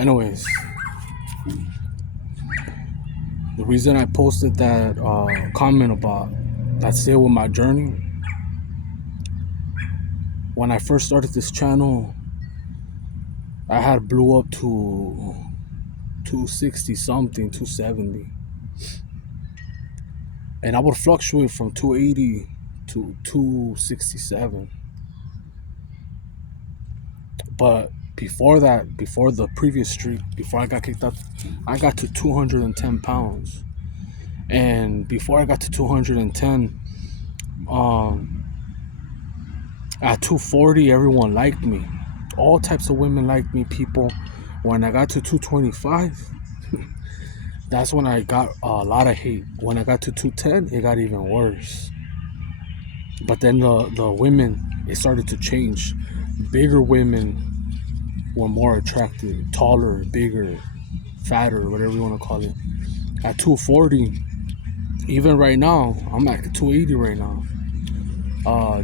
Anyways, the reason I posted that comment about that still with my journey, when I first started this channel, I had blew up to 260 something, 270. And I would fluctuate from 280 to 267. But before that, before the previous streak, before I got kicked out, I got to 210 pounds. And before I got to 210, at 240, everyone liked me. All types of women liked me, people. When I got to 225, that's when I got a lot of hate. When I got to 210, it got even worse. But then the women, it started to change. Bigger women were more attractive, taller, bigger, fatter, whatever you want to call it. At 240, even right now, I'm at 280 right now.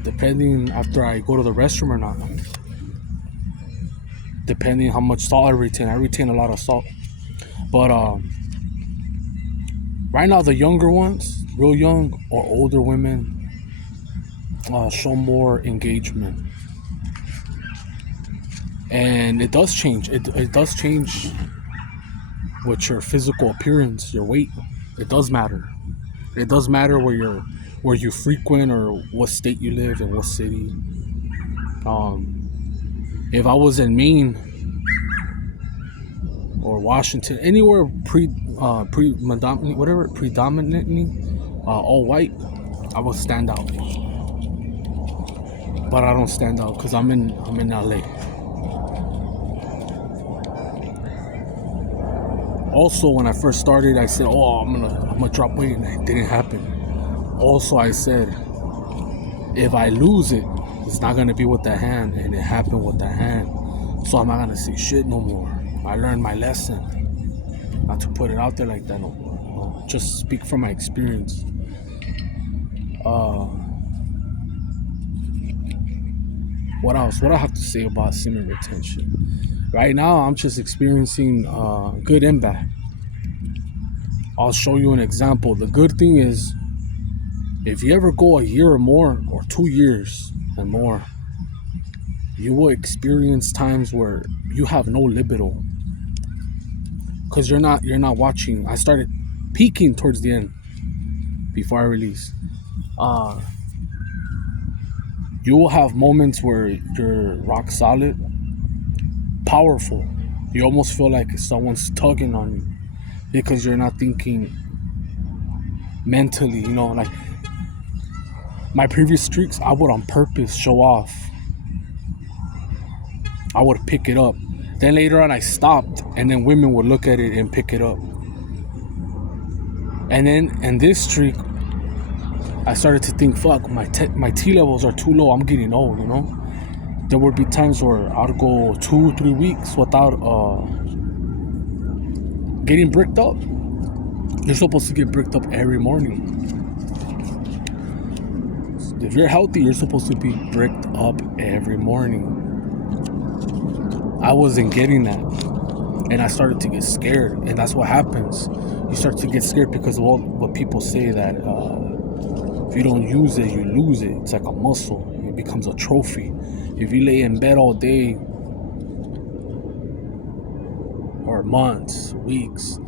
Depending after I go to the restroom or not. Depending how much salt I retain a lot of salt. But right now, the younger ones, real young or older women, show more engagement. And it does change. It does change with your physical appearance, your weight. It does matter. It does matter where you frequent or what state you live in, what city. If I was in Maine or Washington, anywhere predominantly all white, I would stand out. But I don't stand out because I'm in LA. Also, when I first started, I said, "Oh, I'm gonna drop weight," and it didn't happen. Also, I said, if I lose it, it's not gonna be with the hand, and it happened with the hand. So I'm not gonna say shit no more. I learned my lesson, not to put it out there like that no more. You know? Just speak from my experience. What else? What I have to say about semen retention? Right now, I'm just experiencing good and bad. I'll show you an example. The good thing is, if you ever go a year or more, or 2 years and more, you will experience times where you have no libido, because you're not watching. I started peaking towards the end before I release. You will have moments where you're rock solid, powerful. You almost feel like someone's tugging on you because you're not thinking mentally. You know, like my previous streaks, I would on purpose show off. I would pick it up. Then later on I stopped, and then women would look at it and pick it up. And then in this streak, I started to think, fuck, my T levels are too low. I'm getting old, you know? There would be times where I'd go 2-3 weeks without getting bricked up. You're supposed to get bricked up every morning. If you're healthy, you're supposed to be bricked up every morning. I wasn't getting that. And I started to get scared. And that's what happens. You start to get scared because of all what people say, that if you don't use it, you lose it. It's like a muscle. It becomes a trophy. If you lay in bed all day, or months, weeks,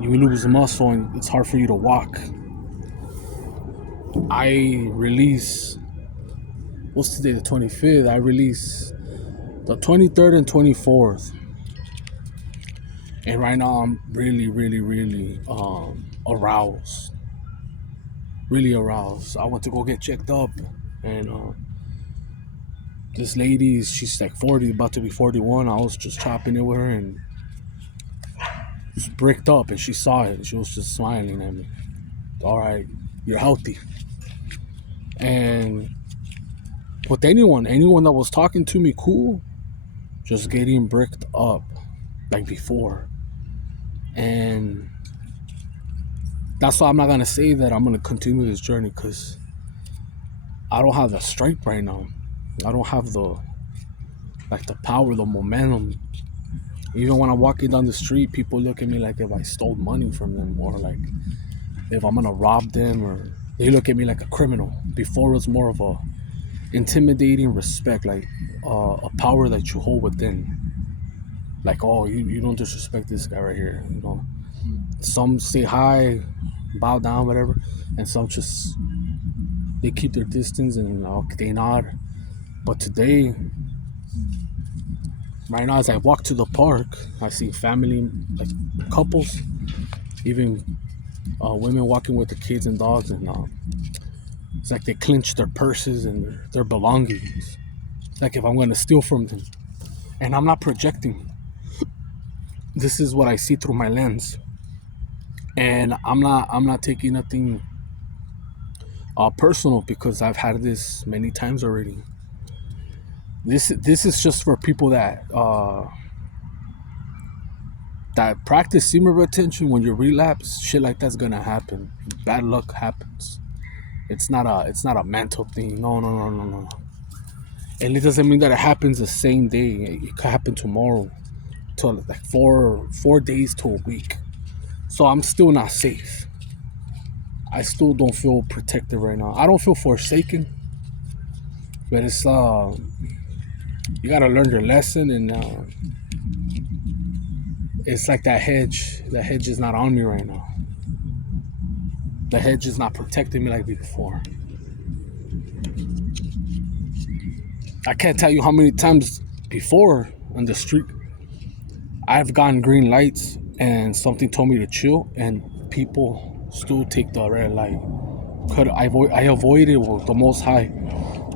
you lose muscle and it's hard for you to walk. I release, what's today, the 25th? I release the 23rd and 24th. And right now I'm really aroused. Really aroused. I went to go get checked up, and this lady, she's like 40, about to be 41. I was just chopping it with her, and just bricked up, and she saw it. She was just smiling at me. All right, you're healthy. And with anyone that was talking to me cool, just getting bricked up like before. And that's why I'm not gonna say that I'm gonna continue this journey, because I don't have the strength right now. I don't have the power, the momentum Even when I'm walking down the street, people look at me like if I stole money from them, or like if I'm gonna rob them, or they look at me like a criminal. Before it was more of a intimidating respect, like a power that you hold within. Like, oh, you don't disrespect this guy right here. You know, some say hi, bow down, whatever, and some just they keep their distance and they nod. But today, right now, as I walk to the park, I see family, like couples, even women walking with the kids and dogs, and it's like they clench their purses and their belongings. It's like if I'm going to steal from them, and I'm not projecting. This is what I see through my lens, and I'm not taking nothing personal, because I've had this many times already. This is just for people that practice semen retention. When you relapse, shit like that's gonna happen. Bad luck happens. It's not a mental thing. No, no, no, no, no. And it doesn't mean that it happens the same day. It could happen tomorrow, to like 4 days to a week. So I'm still not safe. I still don't feel protected right now. I don't feel forsaken, but it's you gotta learn your lesson, and it's like that hedge. The hedge is not on me right now. The hedge is not protecting me like before. I can't tell you how many times before on the street I've gotten green lights and something told me to chill, and people still take the red light. I avoided what the Most High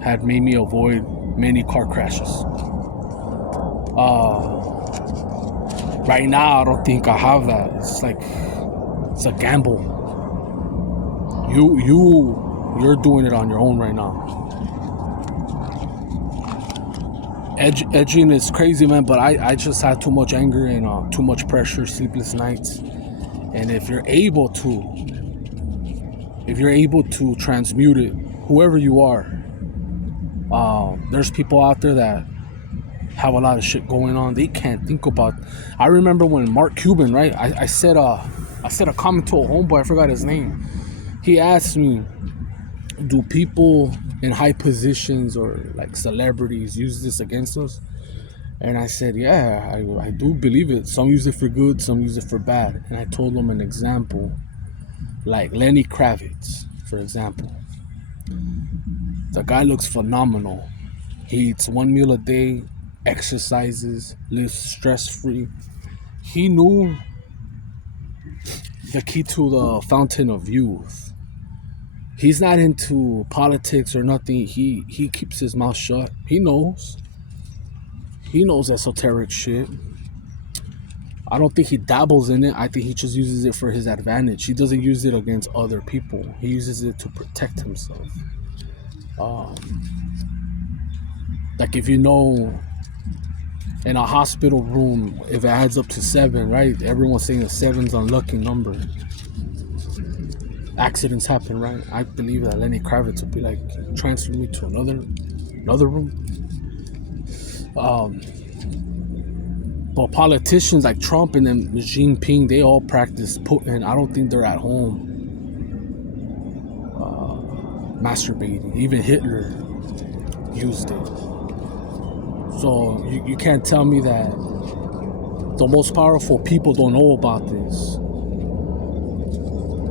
had made me avoid many car crashes. Right now, I don't think I have that. It's like it's a gamble. You're doing it on your own right now. Edging is crazy, man. But I just had too much anger and too much pressure, sleepless nights. And if you're able to transmute it, whoever you are, there's people out there that have a lot of shit going on. They can't think about. I remember when Mark Cuban, right? I said a comment to a homeboy. I forgot his name. He asked me, "Do people in high positions or like celebrities use this against us?" And I said, "Yeah, I do believe it. Some use it for good, some use it for bad." And I told him an example, like Lenny Kravitz, for example. The guy looks phenomenal. He eats one meal a day, exercises, lives stress-free. He knew the key to the fountain of youth. He's not into politics or nothing. He keeps his mouth shut. He knows esoteric shit. I don't think he dabbles in it. I think he just uses it for his advantage. He doesn't use it against other people. He uses it to protect himself. Like if you know, in a hospital room, if it adds up to 7, right? Everyone's saying a 7's an unlucky number. Accidents happen, right? I believe that Lenny Kravitz would be like, transfer me to another room. But politicians like Trump and then Xi Jinping, they all practice Putin. I don't think they're at home masturbating. Even Hitler used it. So you can't tell me that the most powerful people don't know about this.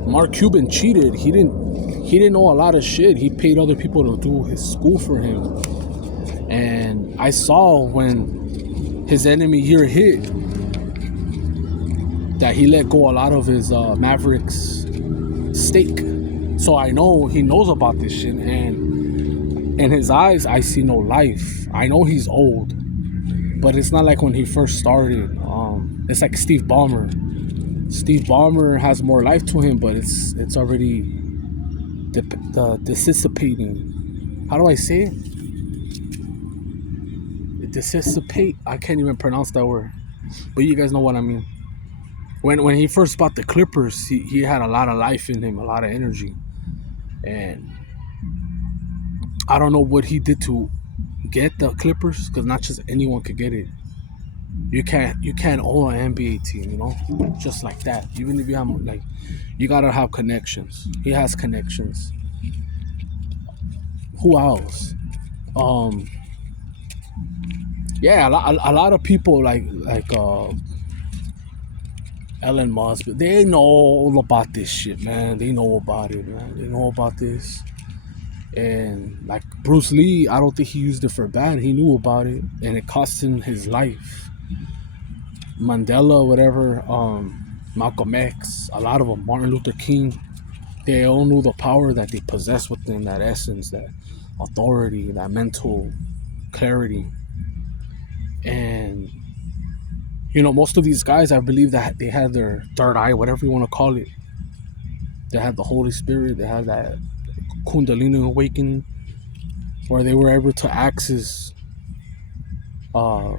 Mark Cuban cheated. He didn't know a lot of shit. He paid other people to do his school for him. And I saw when his enemy year hit that he let go a lot of his Mavericks stake. So I know he knows about this shit, and in his eyes I see no life. I know he's old, but it's not like when he first started. It's like Steve Ballmer. Steve Ballmer has more life to him, but it's already dissipating. How do I say it? Dissipate. I can't even pronounce that word, but you guys know what I mean. When he first bought the Clippers, he had a lot of life in him, a lot of energy, and I don't know what he did to get the Clippers, because not just anyone could get it. You can't own an NBA team, just like that. Even if you have like, you gotta have connections. He has connections. Who else? Um, yeah, a lot of people like Elon Musk, but they know all about this shit, man. They know about it, man. They know about this. And like Bruce Lee, I don't think he used it for bad. He knew about it, and it cost him his life. Mandela, whatever, Malcolm X, a lot of them, Martin Luther King, they all knew the power that they possess within, that essence, that authority, that mental clarity. And most of these guys, I believe that they had their third eye, whatever you want to call it. They had the Holy Spirit. They had that Kundalini awakening, where they were able to access uh,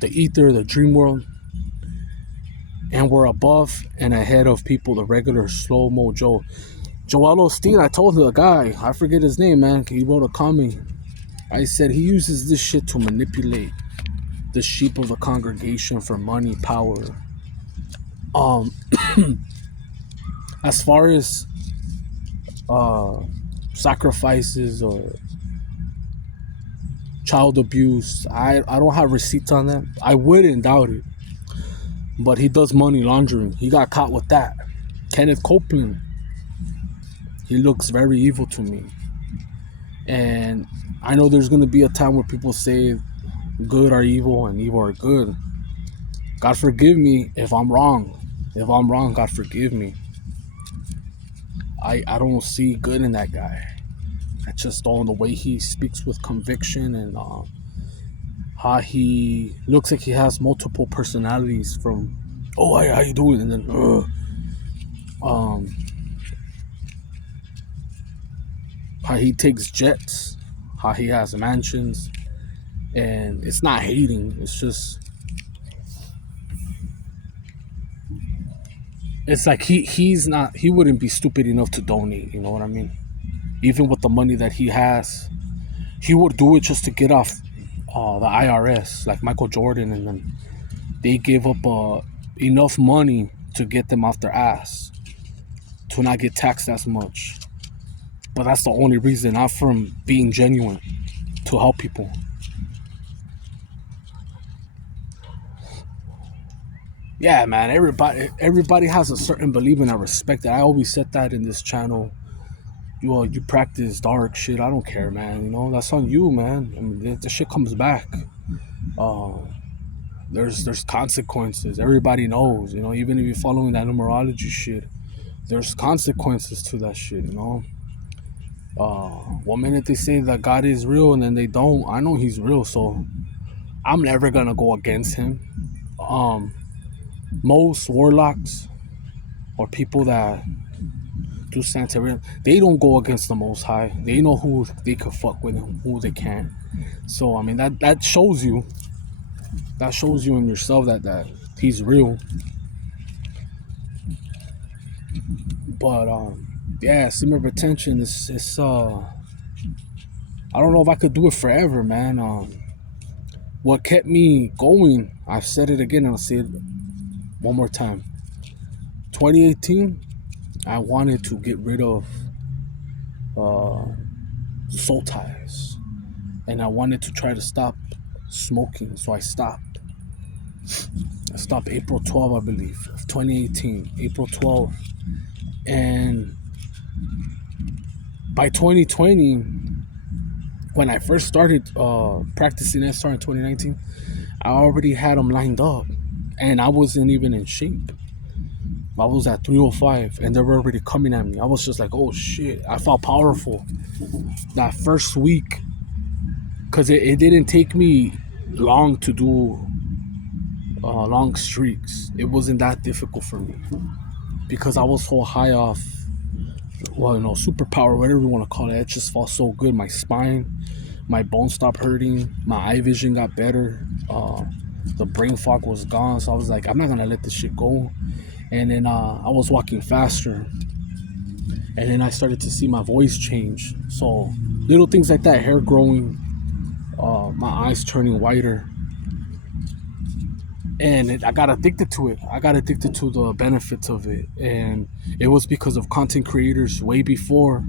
the ether, the dream world, and were above and ahead of people, the regular slow-mo Joe. Joel Osteen, I told the guy, I forget his name, man. He wrote a comment. I said he uses this shit to manipulate the sheep of the congregation for money, power. Um, as far as sacrifices or child abuse, I don't have receipts on that. I wouldn't doubt it. But he does money laundering. He got caught with that. Kenneth Copeland, he looks very evil to me. And I know there's going to be a time where people say good are evil and evil are good. God forgive me if I'm wrong. If I'm wrong, God forgive me. I don't see good in that guy. I just don't, the way he speaks with conviction, and how he looks like he has multiple personalities, from, oh, how you doing? And then, how he takes jets, how he has mansions. And it's not hating, it's just, it's like he wouldn't be stupid enough to donate, you know what I mean? Even with the money that he has, he would do it just to get off the IRS, like Michael Jordan, and then they gave up enough money to get them off their ass, to not get taxed as much. But that's the only reason, not from being genuine to help people. Yeah, man, everybody has a certain belief, and I respect it. I always said that in this channel. You practice dark shit, I don't care, man. That's on you, man. I mean, the shit comes back. There's consequences. Everybody knows, even if you're following that numerology shit, there's consequences to that shit, one minute they say that God is real, and then they don't. I know he's real, so I'm never gonna go against him. Most warlocks or people that do Santeria, they don't go against the Most High. They know who they can fuck with and who they can't. So I mean, that shows you. That shows you in yourself that he's real. But yeah, semen retention is I don't know if I could do it forever, man. What kept me going, I've said it again and I'll say it one more time. 2018, I wanted to get rid of soul ties, and I wanted to try to stop smoking, so I stopped. I stopped April 12, I believe, of 2018, April 12. And by 2020, when I first started practicing SR in 2019, I already had them lined up, and I wasn't even in shape. I was at 305, and they were already coming at me. I was just like, oh shit. I felt powerful that first week, because it didn't take me long to do long streaks. It wasn't that difficult for me, because I was so high off, superpower, whatever you want to call it. It just felt so good. My spine, my bones stopped hurting, my eye vision got better, the brain fog was gone. So I was like, I'm not gonna let this shit go. And then I was walking faster, and then I started to see my voice change. So little things like that, hair growing, my eyes turning whiter, and I got addicted to it. I got addicted to the benefits of it, and it was because of content creators way before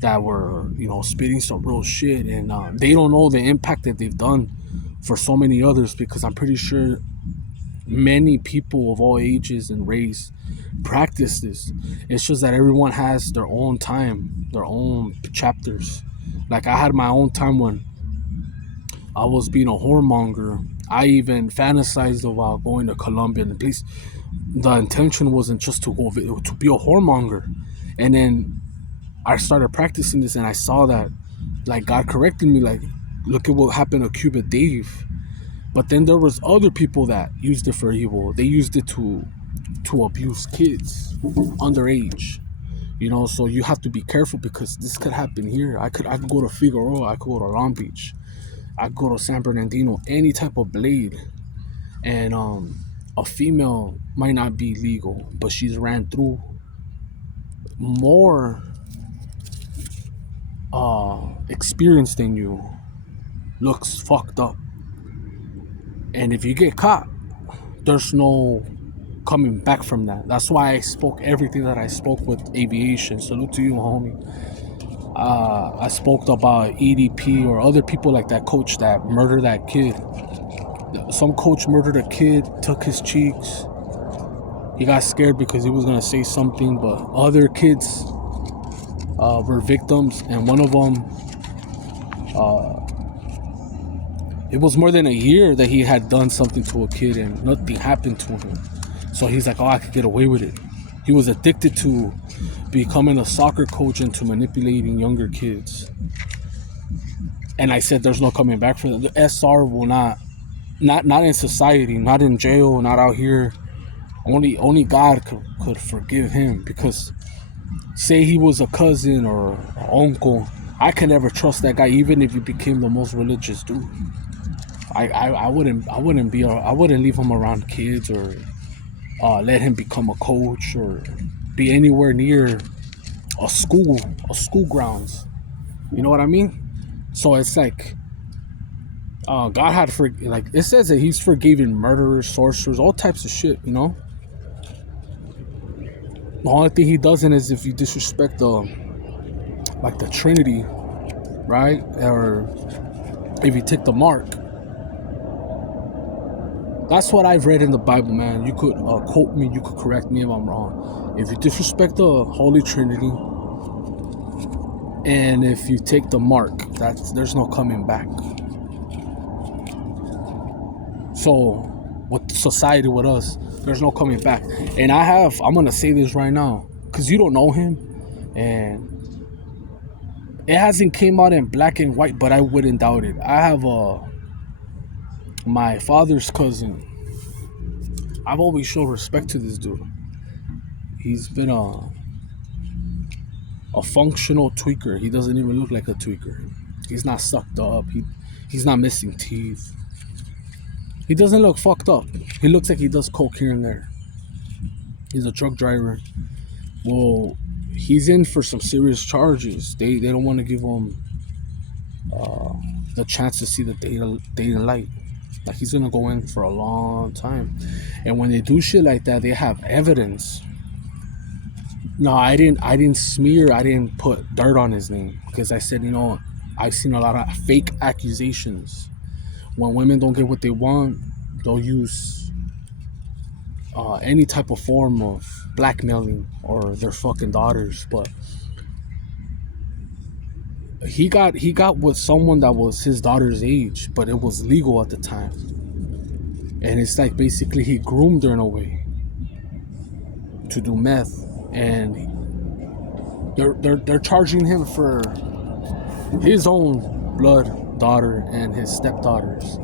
that were, spitting some real shit, and they don't know the impact that they've done for so many others, because I'm pretty sure many people of all ages and race practice this. It's just that everyone has their own time, their own chapters. Like I had my own time when I was being a whoremonger. I even fantasized about going to Colombia, and at least the intention wasn't just to go to be a whoremonger. And then I started practicing this, and I saw that, like, God corrected me, like, look at what happened to Cuba Dave. But then there was other people that used it for evil. They used it to abuse kids underage. So you have to be careful, because this could happen here. I could go to Figueroa, I could go to Long Beach, I could go to San Bernardino, any type of blade, and a female might not be legal, but she's ran through more experience than you, looks fucked up, and if you get caught, there's no coming back from that. That's why I spoke everything that I spoke with aviation. Salute to you, homie. I spoke about EDP or other people like that coach that murdered that kid. Some coach murdered a kid, took his cheeks. He got scared because he was gonna say something, but other kids were victims, and one of them, it was more than a year that he had done something to a kid and nothing happened to him. So he's like, oh, I could get away with it. He was addicted to becoming a soccer coach and to manipulating younger kids. And I said, there's no coming back from that. The SR will not in society, not in jail, not out here. Only God could forgive him, because say he was a cousin or an uncle, I can never trust that guy, even if he became the most religious dude. I wouldn't leave him around kids, or let him become a coach, or be anywhere near a school grounds. You know what I mean? So it's like, God had like it says that He's forgiven murderers, sorcerers, all types of shit. The only thing He doesn't is if you disrespect the Trinity, right? Or if you take the mark. That's what I've read in the Bible, man. You could quote me, you could correct me if I'm wrong. If you disrespect the Holy Trinity, and if you take the mark, there's no coming back. So with society, with us, there's no coming back. And I'm gonna say this right now, because you don't know him, and it hasn't came out in black and white, but I wouldn't doubt it. I have my father's cousin. I've always showed respect to this dude. He's been a functional tweaker. He doesn't even look like a tweaker. He's not sucked up. He's not missing teeth. He doesn't look fucked up. He looks like he does coke here and there. He's a truck driver. Well, he's in for some serious charges. They don't want to give him the chance to see the day in light. Like, he's gonna go in for a long time. And when they do shit like that, they have evidence. No, I didn't smear, I didn't put dirt on his name, because I said, I've seen a lot of fake accusations. When women don't get what they want, they'll use any type of form of blackmailing, or their fucking daughters. But he got with someone that was his daughter's age, but it was legal at the time. And it's like, basically, he groomed her in a way to do meth, and they're charging him for his own blood daughter and his stepdaughters.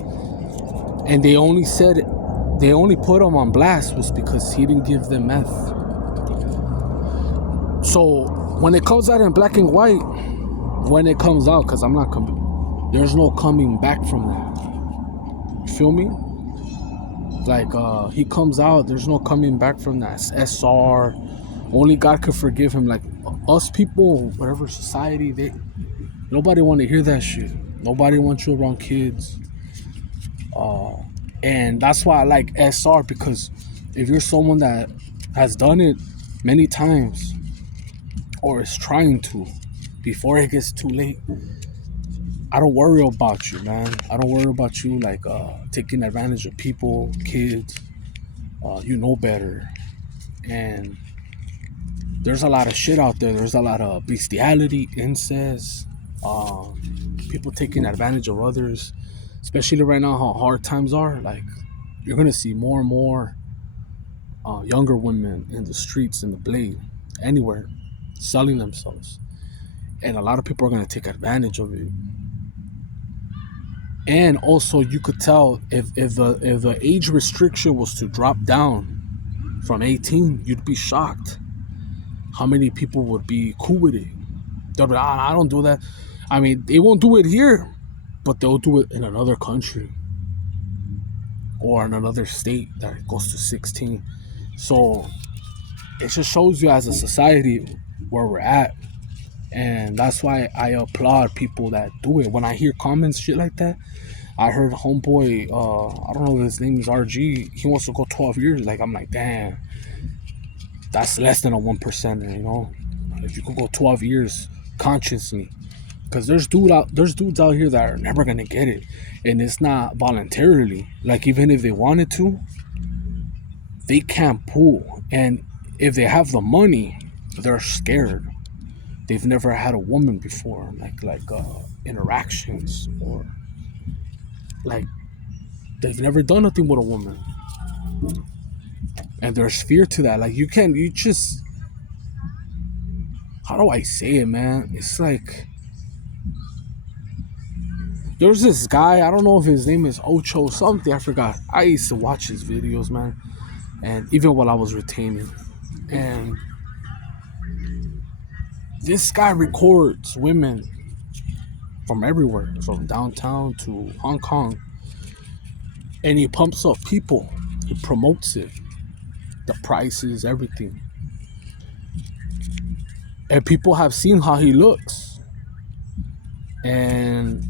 And they only put him on blast was because he didn't give them meth. So when it comes out in black and white, because I'm not coming, there's no coming back from that. You feel me? Like, he comes out, there's no coming back from that. SR, only God could forgive him. Like, us people, whatever society, nobody want to hear that shit. Nobody wants you around kids. And that's why I like SR, because if you're someone that has done it many times or is trying to before it gets too late, I don't worry about you, man. I don't worry about you like taking advantage of people, kids. You know better. And there's a lot of shit out there. There's a lot of bestiality, incest, people taking advantage of others, especially right now how hard times are. Like, you're gonna see more and more younger women in the streets, in the blade, anywhere, selling themselves, and a lot of people are gonna take advantage of it. And also, you could tell if the age restriction was to drop down from 18, you'd be shocked how many people would be cool with it. They'll be, I don't do that. I mean, they won't do it here, but they'll do it in another country or in another state that goes to 16. So it just shows you as a society where we're at. And that's why I applaud people that do it. When I hear comments shit like that, I heard homeboy, I don't know if his name is RG, he wants to go 12 years. Like, I'm like, damn, that's less than a 1%er, you know? If you could go 12 years consciously. Because there's dudes out here that are never gonna get it. And it's not voluntarily. Like, even if they wanted to, they can't pull. And if they have the money, they're scared. They've never had a woman before, like interactions, or like they've never done nothing with a woman, and there's fear to that. Like, you just, how do I say it, man? It's like, there's this guy, I don't know if his name is Ocho something, I forgot. I used to watch his videos, man, and even while I was retaining, and this guy records women from everywhere, from downtown to Hong Kong, and he pumps up people. He promotes it, the prices, everything. And people have seen how he looks. And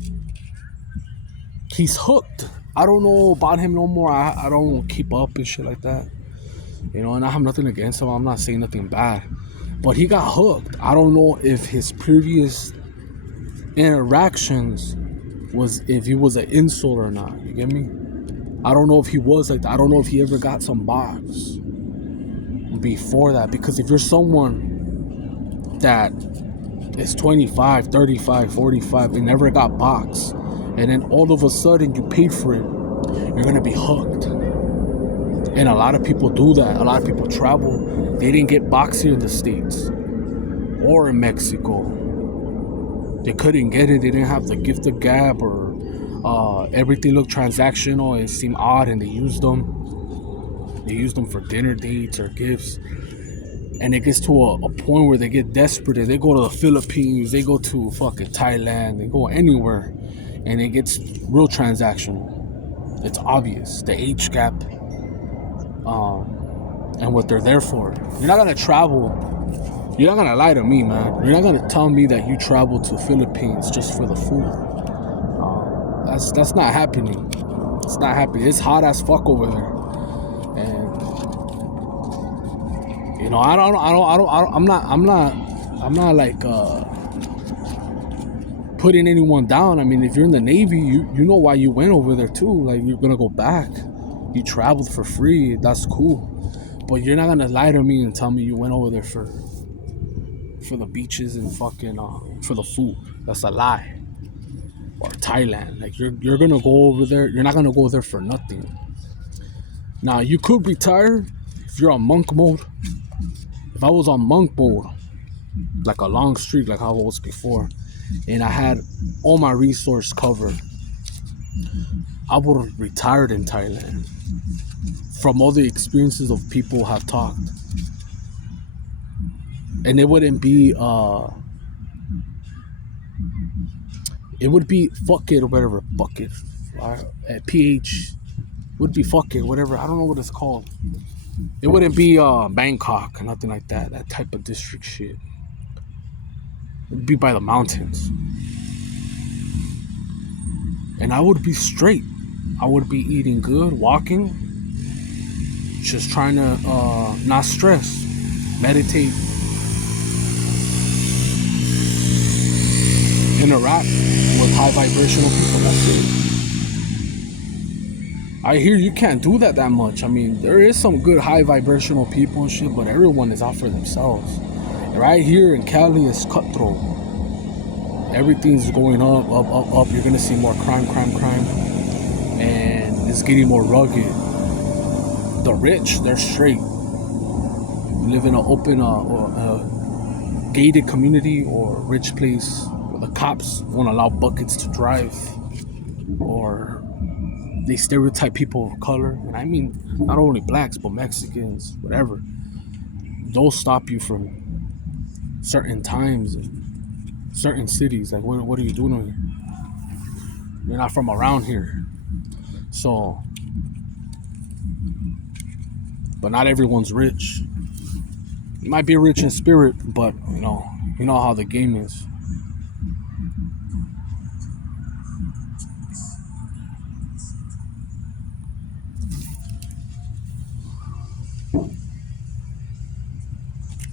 he's hooked. I don't know about him no more. I don't keep up and shit like that. You know, and I have nothing against him. I'm not saying nothing bad. But he got hooked. I don't know if his previous interactions was, if he was an insult or not. You get me? I don't know if he was like that. I don't know if he ever got some box before that. Because if you're someone that is 25, 35, 45 and never got box, and then all of a sudden you paid for it, you're going to be hooked. And a lot of people do that. A lot of people travel. They didn't get box here in the States or in Mexico. They couldn't get it. They didn't have the gift of gab, or everything looked transactional and seemed odd, and they used them. They used them for dinner dates or gifts. And it gets to a point where they get desperate, and they go to the Philippines, they go to fucking Thailand, they go anywhere, and it gets real transactional. It's obvious, the age gap, and what they're there for. You're not gonna travel. You're not gonna lie to me, man. You're not gonna tell me that you travel to Philippines just for the food. That's not happening. It's not happening. It's hot as fuck over there, and you know, I'm not like putting anyone down. I mean, if you're in the Navy, you know why you went over there too. Like, you're gonna go back. You traveled for free. That's cool. But you're not gonna lie to me and tell me you went over there for the beaches and fucking for the food. That's a lie. Or Thailand. Like, you're gonna go over there. You're not gonna go there for nothing. Now, you could retire if you're on monk mode. If I was on monk mode, like a long streak, like how I was before, and I had all my resource covered, I would have retired in Thailand. From all the experiences of people have talked, and it wouldn't be it would be fuck it or whatever, bucket, PH would be fuck it, whatever. I don't know what it's called. It wouldn't be Bangkok or nothing like that. That type of district shit. It'd be by the mountains, and I would be straight. I would be eating good, walking, just trying to not stress, meditate, interact with high vibrational people. That's it. I hear you can't do that much. I mean, there is some good high vibrational people and shit, but everyone is out for themselves. Right here in Cali, it's cutthroat. Everything's going up, up, up, up. You're gonna see more crime, and it's getting more rugged. The rich, they're straight. Live in an open, gated community or rich place where the cops won't allow buckets to drive, or they stereotype people of color, and I mean not only blacks but Mexicans, whatever. They'll stop you from certain times and certain cities. Like, what are you doing here? You're not from around here. So, but not everyone's rich. You might be rich in spirit, but you know how the game is.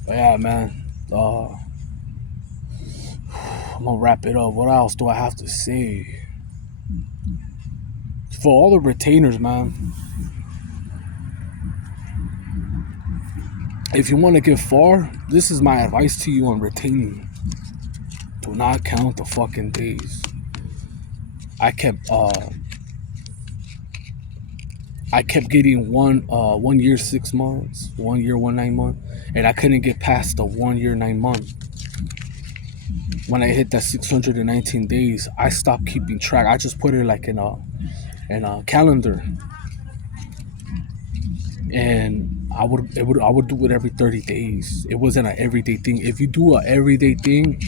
But yeah, man. I'm gonna wrap it up. What else do I have to say? For all the retainers, man. If you want to get far, this is my advice to you on retaining. Do not count the fucking days. I kept getting 1 year 6 months, 1 year 9 months, and I couldn't get past the 1 year 9 months. When I hit that 619 days, I stopped keeping track. I just put it like in a calendar, and I would do it every 30 days. It wasn't an everyday thing. If you do an everyday thing,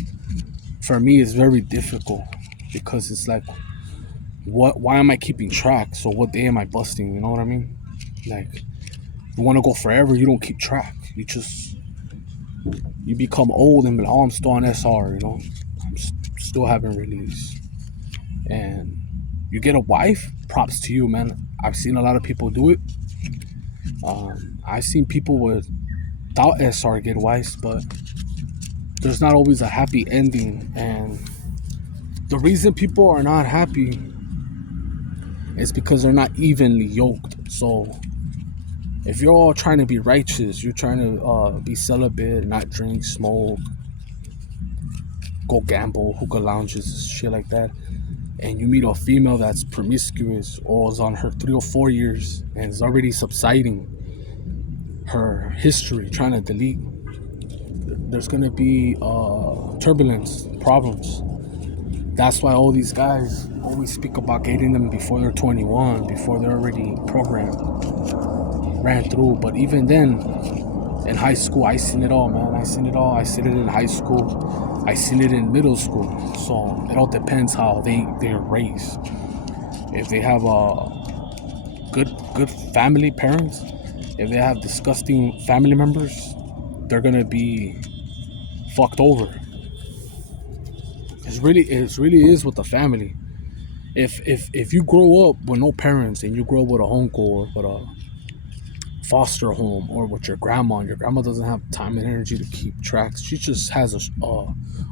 for me, it's very difficult because it's like, why am I keeping track? So what day am I busting? You know what I mean? Like, you want to go forever, you don't keep track. You become old and be like, oh, I'm still on SR, I'm still haven't released. And you get a wife, props to you, man. I've seen a lot of people do it. I've seen people without SR get wives, but there's not always a happy ending. And the reason people are not happy is because they're not evenly yoked. So if you're all trying to be righteous, you're trying to be celibate, not drink, smoke, go gamble, hookah lounges, shit like that, and you meet a female that's promiscuous or is on her 3 or 4 years and is already subsiding her history, trying to delete, there's gonna be turbulence, problems. That's why all these guys always speak about getting them before they're 21, before they're already programmed, ran through. But even then, in high school, I seen it all, man. I seen it all. I seen it in high school. I seen it in middle school. So it all depends how they're raised. If they have good family parents, if they have disgusting family members, they're gonna be fucked over. It really is with the family. If you grow up with no parents and you grow up with a uncle or with a foster home or with your grandma, and your grandma doesn't have time and energy to keep tracks, she just has a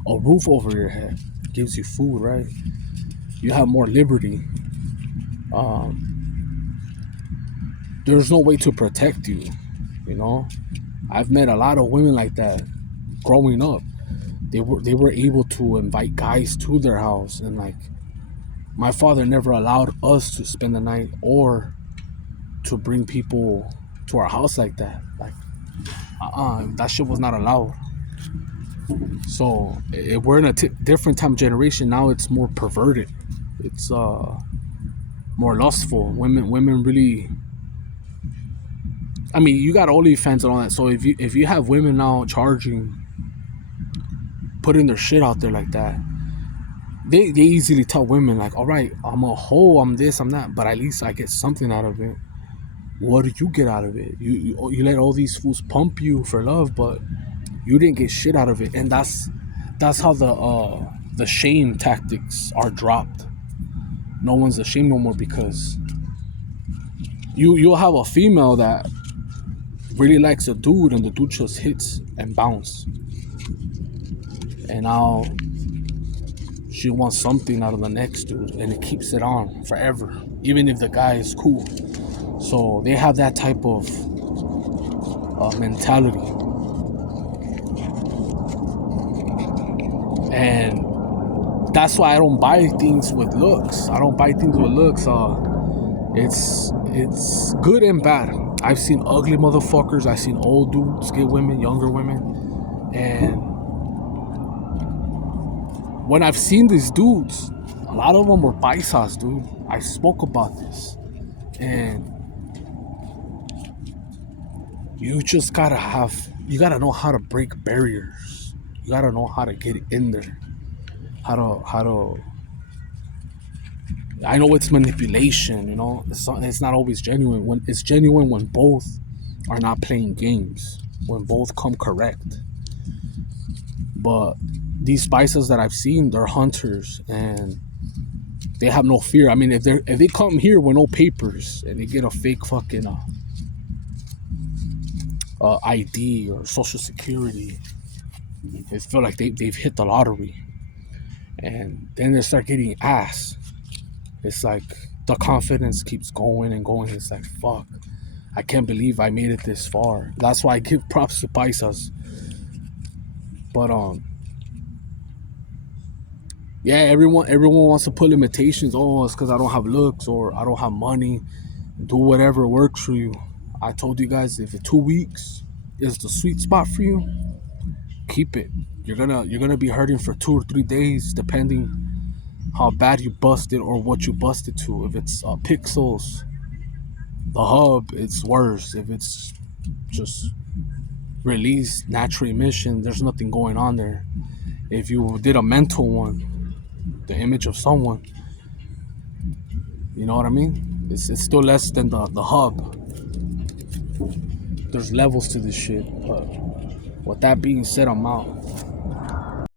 roof over your head, gives you food, right? You have more liberty. There's no way to protect you. I've met a lot of women like that growing up. They were able to invite guys to their house, and like, my father never allowed us to spend the night or to bring people to our house like that. Like, that shit was not allowed. So we're in a different time generation now. It's more perverted. It's more lustful. Women really. I mean, you got OnlyFans and all that. So if you have women now putting their shit out there like that, they easily tell women like, all right, I'm a hoe, I'm this, I'm that, but at least I get something out of it. What do you get out of it? You let all these fools pump you for love, but you didn't get shit out of it. And that's how the shame tactics are dropped. no one's ashamed no more, because you'll have a female that really likes a dude, and the dude just hits and bounce, and now she wants something out of the next dude, and it keeps it on forever, even if the guy is cool. So they have that type of mentality, and that's why I don't buy things with looks. It's good and bad. I've seen ugly motherfuckers. I've seen old dudes get women, younger women, and when I've seen these dudes, a lot of them were paisas, dude. I spoke about this, and you just you gotta know how to break barriers. You gotta know how to get in there. How to. I know it's manipulation, It's not always genuine. When it's genuine, when both are not playing games, when both come correct. But these paisas that I've seen, they're hunters, and they have no fear. I mean, if they come here with no papers and they get a fake fucking ID or social security, they feel like they've hit the lottery, and then they start getting ass. It's like the confidence keeps going and going. It's like, fuck, I can't believe I made it this far. That's why I give props to paisas. But yeah, everyone wants to put limitations. Oh, it's because I don't have looks, or I don't have money. Do whatever works for you. I told you guys, if 2 weeks is the sweet spot for you, keep it. You're gonna be hurting for 2 or 3 days, depending how bad you busted or what you busted to. If it's pixels, the hub, it's worse. If it's just release, natural emission, there's nothing going on there. If you did a mental one, the image of someone, you know what I mean? It's still less than the hub. There's levels to this shit. But with that being said, I'm out.